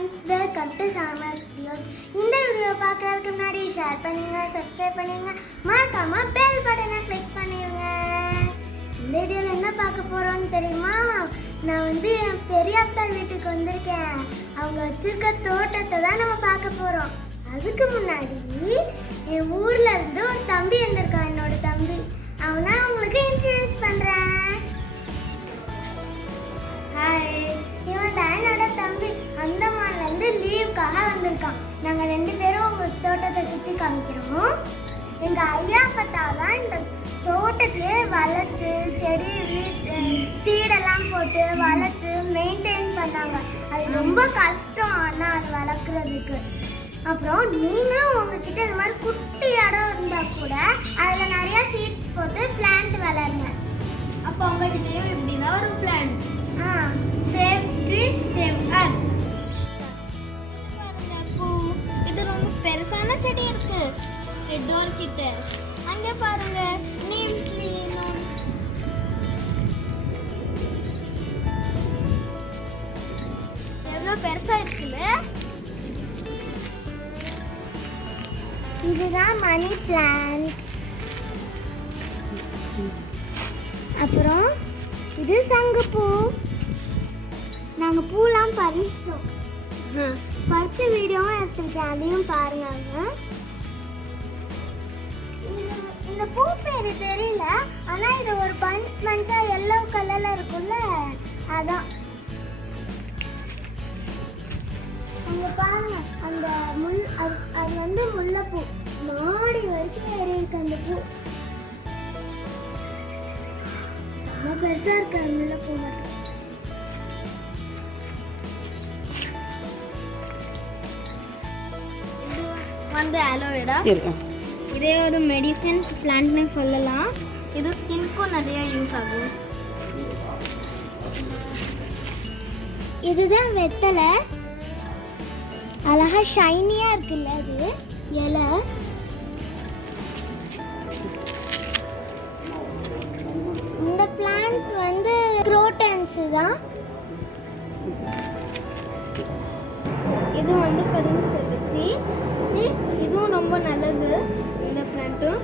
friends, welcome to Sama's videos. இந்த video பார்க்கறதுக்கு முன்னாடி ஷேர் பண்ணுங்க, சப்ஸ்கிரைப் பண்ணுங்க, மறக்காம பெல் பட்டனை கிளிக் பண்ணிடுங்க. இந்த வீடியோல என்ன பார்க்க போறோம்னு தெரியுமா? நான் என் பெரியப்பா வீட்டுக்கு வந்திருக்கேன். அவங்க வச்சிருக்க தோட்டத்தை தான் நம்ம பார்க்க போறோம். அதுக்கு முன்னாடி என் ஊர்ல இருந்து ஒரு தம்பி வந்திருக்கான், என்னோட தம்பி. அவனை உங்களுக்கு இன்ட்ரோடியூஸ் பண்றேன். ஹாய், இவன் தான் என்னோட தம்பி. அந்தமான்ல இருந்து லீவுக்காக வந்திருக்கான். நாங்க 2 பேரும் உங்க தோட்டத்தை சுத்தி காமிக்கிறோம். எங்க ஐயா அப்பா தான் இந்த தோட்டத்தையே வளர்த்து செடி சீடெல்லாம் போட்டு வளர்த்து மெயின்டைன் பண்ணாங்க. அது ரொம்ப கஷ்டம், ஆனால் அது வளர்க்குறதுக்கு. அப்புறம் நீங்களும் உங்ககிட்ட இந்த மாதிரி குட்டி இடம் இருந்தால் கூட அதில் நிறைய சீட்ஸ் போட்டு பிளான்ட் வளருங்க. அப்போ உங்ககிட்டயும் இப்படிதான் ஒரு plant. Save trees save earth. பாருங்க பூ, இது ரொம்ப பெருசான செடி இருக்கு டோர் கிட்ட. அங்க பாருங்க நீம் ட்ரீ. எவ்வளவு பெருசா இருக்குல்ல. இதுதான் மணி பிளான்ட். அப்புறம் இது சங்குப்பூ. நாங்கள் பூலாம் பறிச்சோம். பறிச்ச வீடியோவும் எடுத்துருக்கேன், அதையும் பாருங்க. இந்த பூ பேரு தெரியல, ஆனால் இது ஒரு பஞ்சா எல்லோ கலர்ல இருக்கும்ல, அதான். அங்க பாருங்க, அந்த முள் அது முல்லைப்பூ. மாடி வரைக்கும் ஏறி இருக்கு அந்த பூ. ரொம்ப பெருசா இருக்கு அந்த முல்லைப்பூ மட்டும். அலோவேரா. இதே ஒரு மெடிசன் பிளான்ட்னு சொல்லலாம். இது ஸ்கின்க்கும் நிறைய யூஸ் ஆகும். இதுதான் வெத்தலை. அழகா ஷைனியா இருக்குல்ல அது இலை. இந்த பிளான்ட் குரோட்டன்ஸ் தான். இது கரும்பு துளசி. இதுவும் ரொம்ப நல்லது இந்த பிளான்ட்டும்.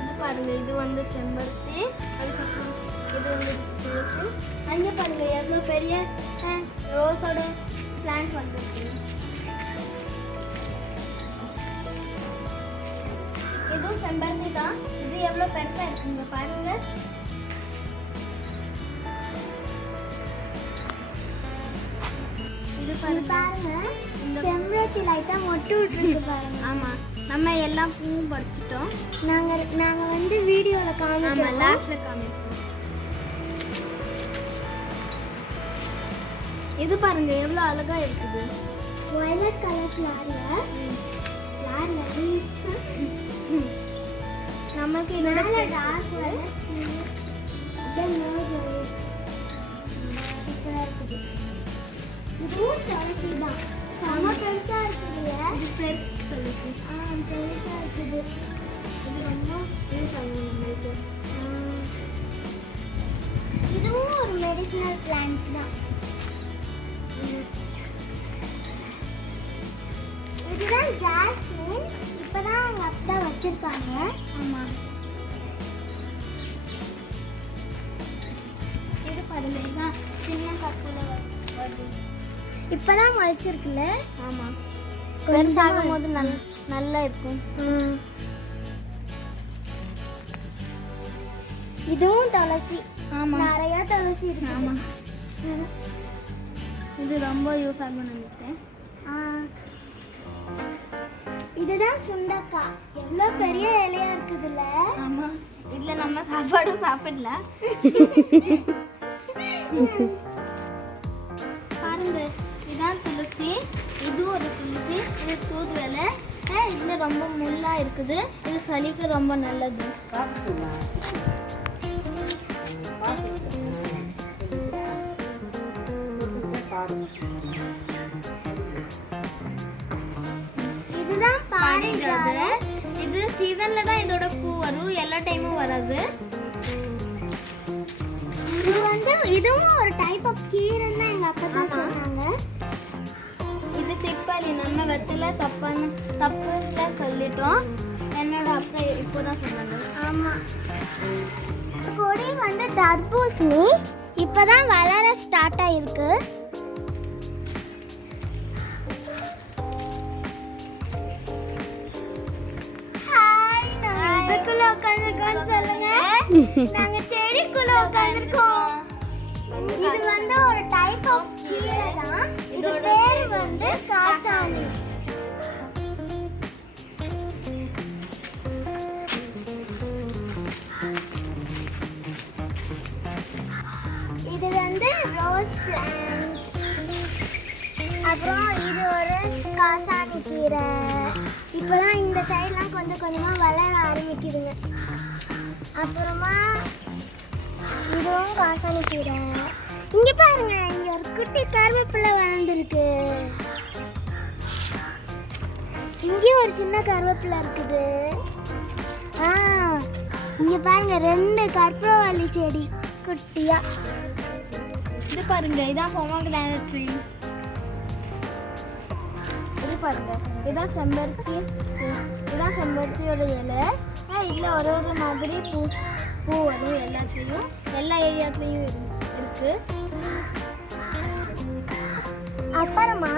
இது பாருங்க, இது செம்பருத்தி. அதுக்கப்புறம் இது துளசி. அங்கே பாருங்க எவ்வளோ பெரிய ரோஸோட பிளான்ட் வந்துருக்கு. இதுவும் செம்பருத்தி தான். இது எவ்வளோ பெருசா இருக்குங்க பாருங்க. இது பாருங்க, இந்த செம்பருத்தி லைட்டா மொட்டு விட்டுருக்கு பாருங்க. ஆமா, நம்ம எல்லாம் பூவும் பறிச்சிட்டோம். நாங்க வீடியோல காமிக்கிறோம், லாஸ்ட்ல காமிப்போம். இது பாருங்க எவ்வளோ அழகா இருக்குது. Violet colour flower. நமக்கு இதோட டார்க் வயலட். இதுவும் துளசி தான். செம பெருசா இருக்குது. இது பெருசு துளசி. பெருசா இருக்குது. இது ரொம்ப யூஸ் ஆகும் நம்மளுக்கு. இதுவும் ஒரு மெடிசினல் பிளான்ட் தான். இதுதான் ஜாஸ்மின். இப்பதான் அவங்க அப்பா வச்சிருக்காங்க. ஆமா, இது பாருங்க, இதான் சின்ன கப்புல வருது. இப்பதான் முளைச்சிருக்குல்ல. ஆமா, பெருசாகும் போது நல்லா இருக்கும். இதுவும் துளசி. ஆமா, நிறைய துளசி இருக்கு. ஆமா, இது ரொம்ப யூஸ் ஆகும் நினைக்கிறேன். இதுதான் சுண்டக்காய். எவ்வளவு பெரிய இலையா இருக்குதுல்ல. ஆமா, இதுல நம்ம சாப்பாடும் சாப்பிடலாம். பாருங்க, இதான் துளசி. இது ஒரு துளசி. இது தூதுவளை. இதுல ரொம்ப முள்ளா இருக்குது. இது சளிக்கு ரொம்ப நல்லது. இதுதான் பாரிஜாதம். இது சீசன்ல தான் இதோட பூ வரும், எல்லா டைமும் வராது. இதுவும் ஒரு டைப் ஆஃப் கீரைன்னு தான் எங்க அப்பா தான் சொன்னாங்க. திப்பாளி நம்ம வெத்தலை தப்புல சொல்லிட்டோம். என்னோட அப்பா இப்போதான் சொன்னாங்க. ஆமாம், கொடி வந்து தர்பூசணி இப்போதான் வளர ஸ்டார்ட் ஆயிருக்கு. சொல்லுங்க, நாங்க செடிக்குள்ள உட்கார்ந்துருக்கோம். இது வந்து ஒரு டைப் ஆஃப் கீரை தான். இது பேர் வந்து காசானி. இது வந்து ரோஸ் பிளான்ட். அப்புறம் இது ஒரு காசானி கீரை. இப்போதான் இந்த சைட்லாம் கொஞ்சம் கொஞ்சமாக வளர ஆரம்பிக்குதுங்க. அப்புறமா இதுவும் காசானி கீரை. இங்கே பாருங்க, இங்கே ஒரு குட்டி கருவேப்பிலை வளர்ந்துருக்கு. இங்கேயும் ஒரு சின்ன கருவேப்பிலை இருக்குது. இங்கே பாருங்க 2 கற்பூரவள்ளி செடி குட்டியா. இது பாருங்க, இதான் பொமோகிரானட் ட்ரீ. இது பாருங்க, இதான் செம்பருத்தி. இதுதான் செம்பருத்தியோட இலை. இதில் ஒரு மாதிரி பூ வரும். எல்லா ஏரியாத்துலேயும் இருக்கு. அப்புறமா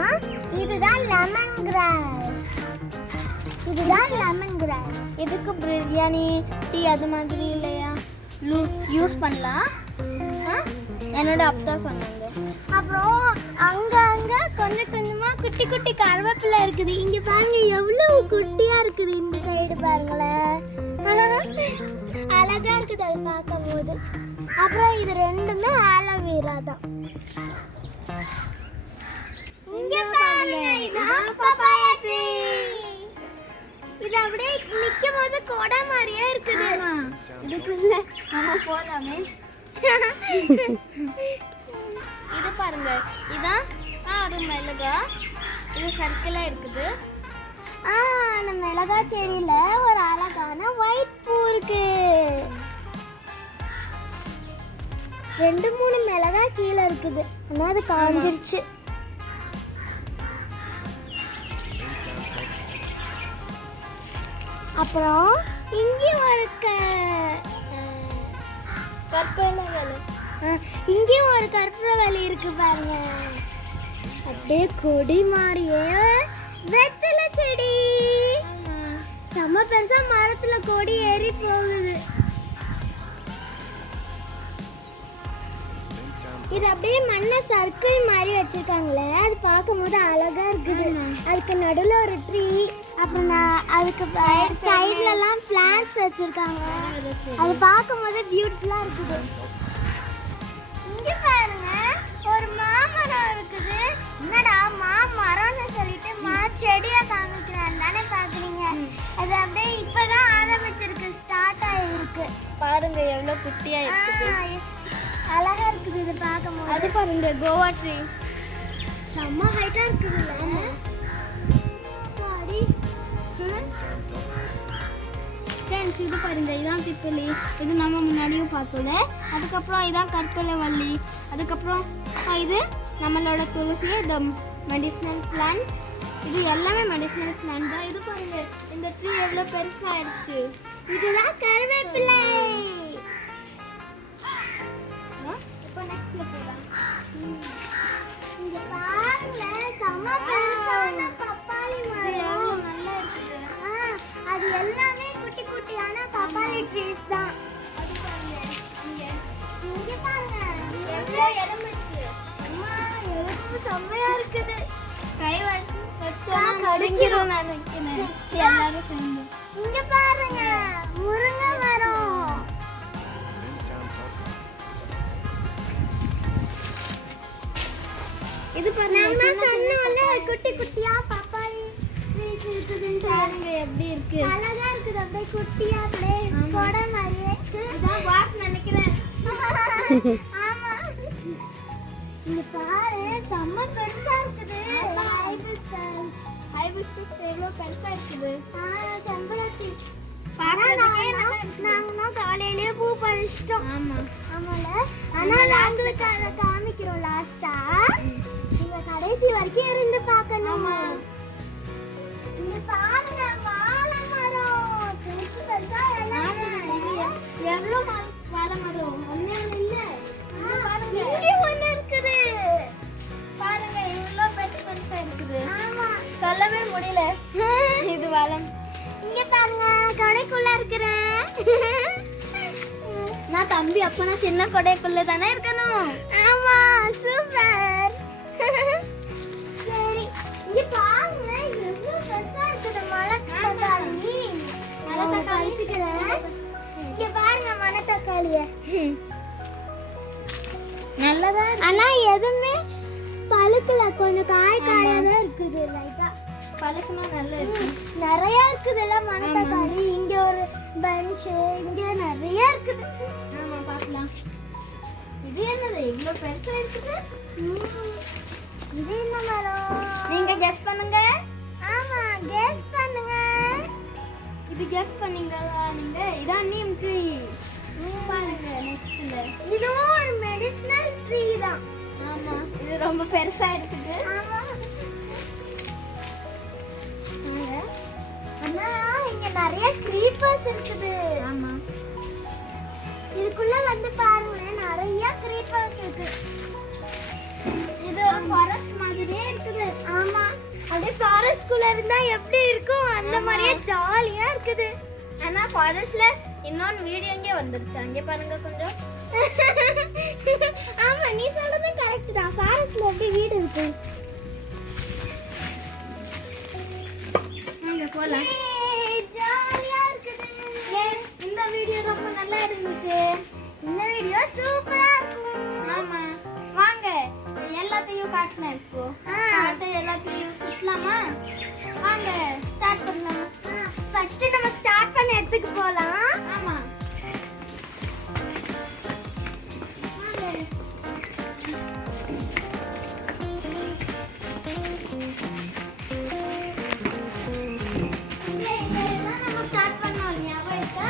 இதுதான் லெமன் கிராஸ். இதுக்கு பிரியாணி டீ அது மாதிரி இல்லையா யூஸ் பண்ணலாம். என்னோட அப்பா சொன்னாங்க. அப்புறம் அங்க கொஞ்சம் கொஞ்சமா குட்டி குட்டி கருவேப்பிலை இருக்குது. இங்க பாருங்க எவ்வளவு குட்டியா இருக்குது. இந்த சைடு பாருங்களேன், அழகா இருக்குது அது பார்க்கும் போது. அப்புறம் இது 2மே ஆலோவேரா தான். இங்க பாருங்க, இதான் பப்பாயா ட்ரீ. இது அப்படியே நிக்கும் போது கொடை மாதிரியே இருக்குது. இதுக்குள்ள நம்ம போலாமே. இது பாருங்க, இதான் ஒரு மிளகா. இது சர்க்கிளா இருக்குது. அந்த மிளகா செடியில ஒரு அழகான ஒயிட் பூ இருக்கு. 2-3 மிளகா கீழே இருக்குது. ஆனா அது காஞ்சிருச்சு. அப்புறம் இங்கே ஒரு இங்கேயும் ஒரு கற்பூரவள்ளி இருக்கு பாருங்க. அப்படியே கொடி மாதிரியே வெத்தலை செடி. செம்ம பெருசா மரத்துல கொடி ஏறி போகுது. இது அப்படியே மண்ணை சர்க்கிள் மாதிரி வச்சிருக்காங்களே, அது பார்க்கும்போது அழகா இருக்குது. அதுக்கு நடுவில் ஒரு ட்ரீ, அப்புறம் அதுக்கு சைட்லலாம் பிளான்ட்ஸ் வச்சிருக்காங்க. அது பார்க்கும்போது பியூட்டிஃபுல்லா இருக்குது. இங்க பாருங்க, ஒரு மாமரம் இருக்குது. என்னடா மாமரம்னு சொல்லிட்டு செடியா காமிக்கிறேன் தானே பாக்குறீங்க. அது அப்படியே இப்பதான் ஆரம்பிச்சிருக்கு, ஸ்டார்ட் ஆயிருக்கு. பாருங்க எவ்வளவு குட்டியா இருக்குது, அழகா இருக்குது இது பார்க்கும்போது. அது பாருங்க கோவா ட்ரீ செம்ம ஹைட்டா இருக்குதுல்ல. ஃப்ரெண்ட்ஸ் இது பாருங்க, இதான் திப்பலி. இது நம்ம முன்னாடியும் பார்த்தோம்ல. அதுக்கப்புறம் இதான் கற்பூரவள்ளி. அதுக்கப்புறம் இது நம்மளோட துளசி, இந்த மெடிசினல் பிளான்ட். இது எல்லாமே மெடிசினல் பிளான்ட் தான். இது பாருங்க, இந்த ட்ரீ எவ்வளோ பெருசாகிடுச்சு. இதுதான் கருவேப்பிலை. இப்போ நெக்ஸ்ட்ல போகலாம். இங்க பாருங்க, செம்ம பெருசான பப்பாளி மரம். எவ்வளோ நல்லா இருக்குது. அது எல்லாமே குட்டி குட்டியான பப்பாளி ட்ரீஸ் தான். அது பாருங்க, இங்க பாருங்க எவ்வளோ எலுமிச்சு. அம்மா, எலும்பு செம்மையா இருக்குது. கை வச்சா கடிஞ்சிரும் நினைக்கிறேன் எல்லாரும் சேர்ந்து. இங்க பாருங்க, முருங்கை மரம். இது பாருங்க, நம்ம சொன்னோம்ல குட்டி குட்டியா பப்பாளி ட்ரீஸ் இருக்குதுன்னு. பாருங்க எப்படி இருக்கு, அழகா இருக்குது. அப்படியே குட்டியா அப்படியே கொடை மாதிரியே. இதான் வாஸ் நினைக்கிறேன். ஆமா, இங்க பாரு, செம்ம பெருசா இருக்குது. ஹைபிஸ்கஸ் எவ்வளோ பெருசா இருக்குது. செம்பருத்தி பார்க்கறதுக்கே நாங்களும் காலையிலேயே பூ பறிச்சிட்டோம். ஆமா ஆமால, ஆனா நாங்களுக்கு அதை காமிக்கிறோம் லாஸ்டா. நீங்க கடைசி வரைக்கும் இருந்து பார்க்கணும். இங்க பாருங்க வாழை மரம் பெருசு பெருசா எல்லாம் எவ்வளோ வாழை மரம் ஒண்ணே இல்ல. பாருங்க இங்க ஒண்ணு இருக்குது. பாருங்க இவ்வளோ பெருசு பெருசா இருக்குது. ஆமா சொல்லவே முடியல. இது வாழை. இங்க பாருங்க கடைக்குள்ள இருக்கிறேன். நான் தம்பி அப்ப நான் சின்ன கொடைக்குள்ள தானே இருக்கணும். ஆமா சூப்பர். சரி இங்க பாருங்க எவ்வளவு பெருசா இருக்குது மலை தக்காளி. மலை தக்காளி வச்சுக்கிறேன். இங்க பாருங்க மலை தக்காளிய நல்லதா. ஆனா எதுவுமே பழுக்கல, கொஞ்சம் காய் காயா தான் இருக்குது. லைட்டா பழக்கமா நல்லா இருக்கு. நிறைய இருக்குதுல்ல மலை தக்காளி. இங்க ஒரு பெஞ்ச், இங்க நிறைய இருக்குது. ஆமா பார்க்கலாம். இது என்னது இவ்வளோ பெருசா இருக்குது? இது என்ன மரம்? நீங்க கெஸ் பண்ணுங்க. ஆமா கெஸ் பண்ணுங்க. இது கெஸ் பண்ணீங்களா நீங்க? இதான் நீம் ட்ரீ. பாருங்க நெக்ஸ்ட்ல. இதுவும் ஒரு மெடிசினல் ட்ரீ தான். ஆமா இது ரொம்ப பெருசா இருக்குது. ஆமா அண்ணா இங்க நிறைய creepers இருக்குது. ஆமா இதுக்குள்ள வந்து பாருங்க நிறைய creepers இருக்கு. இது ஒரு ஃபாரஸ்ட் மாதிரியே இருக்குது. ஆமா அப்படியே ஃபாரஸ்ட் குள்ள இருந்தா எப்படி இருக்கும் அந்த மாதிரியே ஜாலியா இருக்குது. ஆனா ஃபாரஸ்ட்ல இன்னொரு வீடியோ இங்கே வந்துருச்சு. அங்கே பாருங்க கொஞ்சம். ஆமா நீ சொல்றது கரெக்ட் தான். ஃபாரஸ்ட்ல எப்படி வீடு இருக்கு? அங்க போலாம். ஜாலியா இருக்குது. இந்த வீடியோ ரொம்ப நல்லா இருந்துச்சு. இந்த வீடியோ சூப்பரா இருக்கும். ஆமா வாங்க எல்லாத்தையும் காட்டுறேன். இப்போ காட்டு எல்லாத்தையும் சுத்தலாமா? வாங்க ஸ்டார்ட் பண்ணலாம். ஃபர்ஸ்ட் நம்ம ஸ்டார்ட் பண்ண இடத்துக்கு போலாம். ஆமா வாங்க. இதெல்லாம் நம்ம ஸ்டார்ட் பண்ணோம். ஞாபகம் இருக்கா?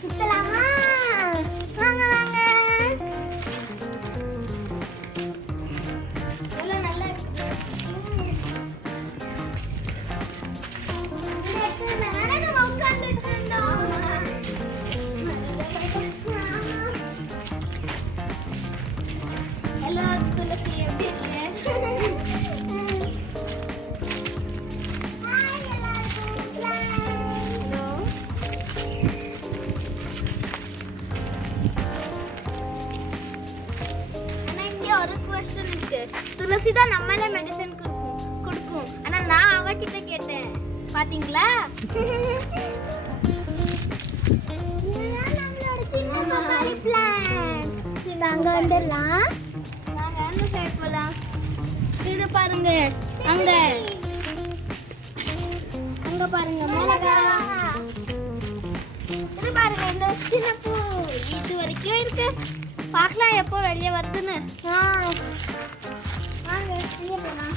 சுத்தலாமா? வாங்க வாங்க. எவ்வளவு நல்லா இருக்குது. இந்த இடத்துல தானே நம்ம உட்கார்ந்துட்டு இருந்தோம். ஹலோ துளசி எப்படி இருக்கு? ஹாய் எல்லாருக்கும். ஹலோ ஆனா இங்க ஒரு क्वेश्चन இருக்கு. துளசி தான் நம்மள மெடிசன் கொடுக்கும். ஆனா நான் அவகிட்ட கேட்டேன். பாத்தீங்களா? இதுதான் நம்மளோட சின்ன மணி பிளான். அங்க வந்துடலாம். நாங்க அந்த சைடு போலாம். இது பாருங்க அங்க அங்க பாருங்க மிளகா. இது பாருங்க இந்த சின்ன பூ இது வரைக்கும் இருக்கு. பார்க்கலாம் எப்போ வெளியே வருதுன்னு. வாங்க இங்க போலாம்.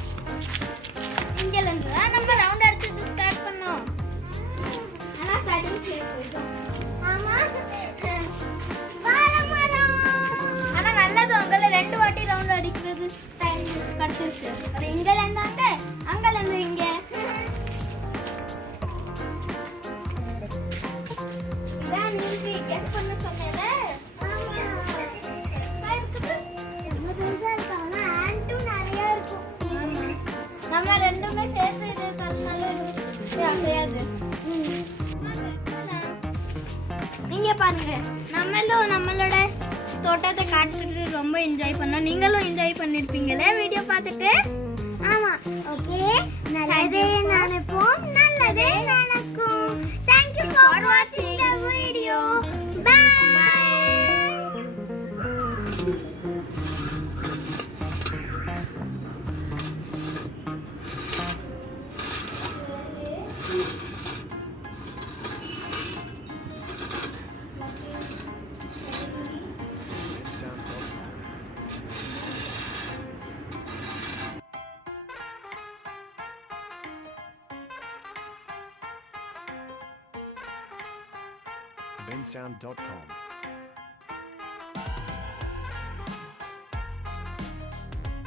இங்கல இருந்து நம்ம ரவுண்ட் அடிச்சு ஸ்டார்ட் பண்ணோம். ஆனா ஸ்டார்டிங் சேஃப் போயிட்டோம். ஆமா வாழை மரம். ஆனா நல்லது உங்களை 2 வாட்டி ரவுண்ட் அடிக்கிறது டைம் கிடைச்சிருச்சு. அது இங்கல இருந்து அங்கல இருந்து இங்க. இதான் நீங்க கெஸ் பண்ண சொன்னேல. நம்ம ரெண்டுமே சேர்த்து இது தரனால தெரியாது. நீங்க பாருங்க நம்மளோட தோட்டத்தை காட்டுறது ரொம்ப என்ஜாய் பண்ணோம். நீங்களும் என்ஜாய் பண்ணிருப்பீங்களே வீடியோ பார்த்துட்டு. ஆமா ஓகே நல்லதே நினைப்போம் நல்லதே நடக்கும். Thank you for watching the video. Bye. bensound.com